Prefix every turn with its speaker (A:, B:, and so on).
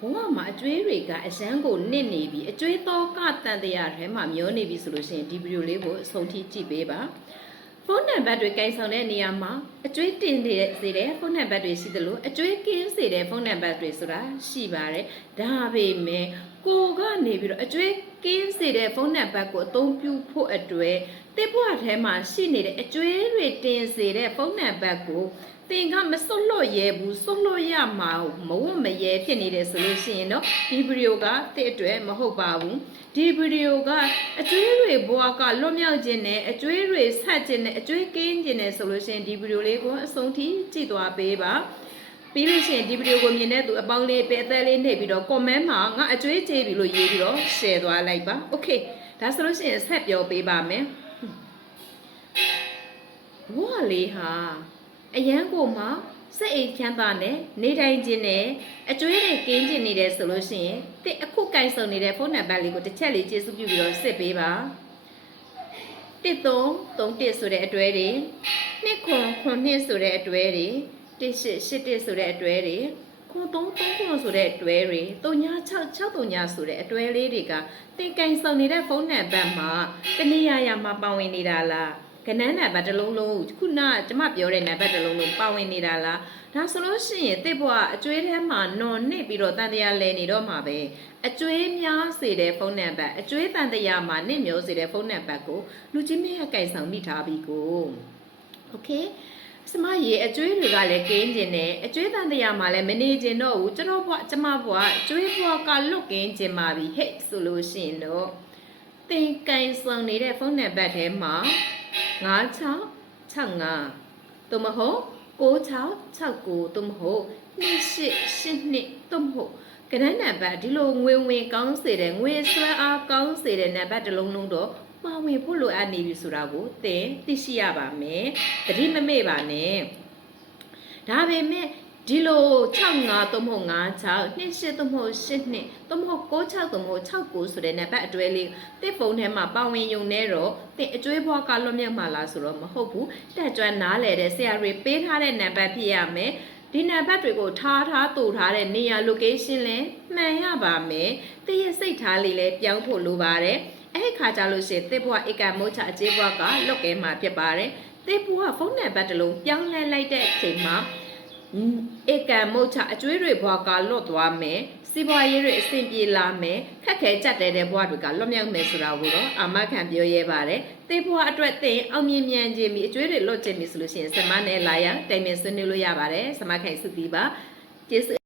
A: ဘဝမှာအကျွေးတွေကအရန်ကိုနစ်နေပြီအကျွေးတော့ကတန်တရားထဲမှာမျောနေပြီဆိုလို့ရှိရင်ဒီဗီဒီယိုလေးကိုအဆုံးထိကြည့်ပေးပါဖုန်းနံပါတ်တွေကင်ဆောင်တဲ့နေရာမှာအကျွေးတင်နေစေတဲ့ဖုန်းနံပါတ်တွေရှိသလိုအကျွေးကင်းစေတဲ့ဖုန်းနံပါတ်တွေဆိုတာရှိပါတယ်ဒါပေမဲ့ကိုကနေပြီးတော့အကျွေးကင်းစေတဲ့ဖုန်းနံပါတ်ကိုအသုံးပြုဖို့အတွက်တစ်ဘွားထဲမှာရှိနေတဲ့အကျွေးတွေတင်စေတဲ့ဖုန်းနံပါတ်ကို သင်ကမစွတ်လွတ်ရဲဘူးစွတ်လွတ်ရမှာမဝတ်မရဲဖြစ်နေတယ်ဆိုလို့ရှိရင်တော့ဒီဗီဒီယိုကတင့်အတွက်မဟုတ်ပါဘူးဒီဗီဒီယိုကအကျွေးတွေဘွားကလွတ်မြောက်ခြင်းနဲ့အကျွေးတွေဆက်ခြင်းနဲ့အကျွေးကင်းခြင်းနဲ့ဆိုလို့ရှိရင်ဒီဗီဒီယိုလေးကိုအဆုံးထိကြည့်သွားပေးပါပြီးလို့ရှိရင်ဒီဗီဒီယိုကိုမြင်တဲ့သူအပေါင်းလေးပဲအသက်လေးနှိပ်ပြီးတော့ comment မှာငါအကျွေးကြေးပြီလို့ရေးပြီးတော့ share သွားလိုက်ပါ okay ဒါဆိုလို့ရှိရင်ဆက်ပြောပေးပါမယ်ဘွားလေးဟာ အရန်ကိုမှစိတ်အိမ်ချမ်းသာနဲ့နေတိုင်းချင်းနဲ့အကျွေးတွေကင်းကျင်နေတယ်ဆိုလို့ရှိရင်တစ်အခုကင်ဆုံနေတဲ့ဖုန်းနံပါတ်လေးကိုတစ်ချက်လေးကျေးဇူးပြုပြီးတော့စစ်ပေးပါ1331ဆိုတဲ့အတွဲတွေ2ခွန်ခွန်2ဆိုတဲ့အတွဲတွေ1881ဆိုတဲ့အတွဲတွေခွန်3 3ခွန်ဆိုတဲ့အတွဲတွေ36 63ဆိုတဲ့အတွဲလေးတွေကတင်ကင်ဆုံနေတဲ့ဖုန်းနံပါတ်မှာတနေရာရာမှာပါဝင်နေတာလား ကနန်းနံပါတ်တစ်လုံးလုံးခုနကကျမပြောတဲ့နံပါတ်တစ်လုံးလုံးပါဝင်နေတာလားဒါဆိုလို့ရှိရင်တစ်ဘွားအကျွေးထဲမှာနော်နစ်ပြီးတော့တန်တရားလဲနေတော့မှာပဲအကျွေးများစေတဲ့ဖုန်းနံပါတ်အကျွေးတန်တရားမှာနစ်မျိုးစေတဲ့ဖုန်းနံပါတ်ကိုလူချင်းမရကြိုက်ဆောင်မိထားပြီကိုโอเคစမရေအကျွေးတွေကလည်းကင်းကျင်တယ်အကျွေးတန်တရားမှာလည်းမနေကျင်တော့ဘူးကျွန်တော်ဘွားကျမဘွားအကျွေးဘွားကလွတ်ကင်းကျင်ပါပြီဟဲ့ဆိုလို့ရှိရင်တော့သင်ကင်ဆောင်နေတဲ့ဖုန်းနံပါတ်ထဲမှာ 5665သို့မဟုတ်9669သို့မဟုတ်2882သို့မဟုတ်ကနန်းနံပါတ်ဒီလိုငွေဝင်ကောင်းစေတဲ့ငွေဆွဲအားကောင်းစေတဲ့နံပါတ်တစ်လုံးလုံးတော့ပါဝင်ဖို့လိုအပ်နေပြီဆိုတာကိုသင်သိရှိရပါမယ်။တတိမမေ့ပါနဲ့။ဒါပေမဲ့ ဒီလို65သို့မဟုတ်56 28သို့မဟုတ်82သို့မဟုတ်96သို့မဟုတ်69ဆိုတဲ့နံပါတ်အတွဲလေးတစ်ဖုန်းထဲမှာပါဝင်ယုံနေတော့တစ်အကျွေးဘွားကလွတ်မြောက်မှာလားဆိုတော့မဟုတ်ဘူးတက်ကြွနားလဲတဲ့ဆရာတွေပေးထားတဲ့နံပါတ်ဖြစ်ရမယ်ဒီနံပါတ်တွေကိုထားထားတူထားတဲ့နေရာ location လဲမှန်ရပါမယ်တည့်ရဲ့စိတ်ထားလေးလဲပြောင်းဖို့လိုပါတယ်အဲ့ဒီခါကြလို့ရှိရင်တစ်ဘွားဧကမိုးချအကျေးဘွားကလွတ်ကဲမှာဖြစ်ပါတယ်တစ်ဘွားဖုန်းနံပါတ်တစ်လုံးပြောင်းလဲလိုက်တဲ့အချိန်မှာ ဧကံမုတ်ချအကျွေးတွေဘွားကလွတ်သွားမယ်စီးပွားရေးတွေအဆင်ပြေလာမယ်ခက်ခဲကြက်တဲတဲ့ဘွားတွေကလွတ်မြောက်မယ်ဆိုတာကိုတော့အာမခံပြောရဲပါတယ်သေဘွားအတွက်သင်အောင်မြင်မြန်ခြင်းပြီးအကျွေးတွေလွတ်ခြင်းပြီးဆိုလို့ရှိရင်စမနဲ့လာရတိုင်ပင်ဆွေးနွေးလို့ရပါတယ်စမခိုင်စုပြီးပါကျေးဇူး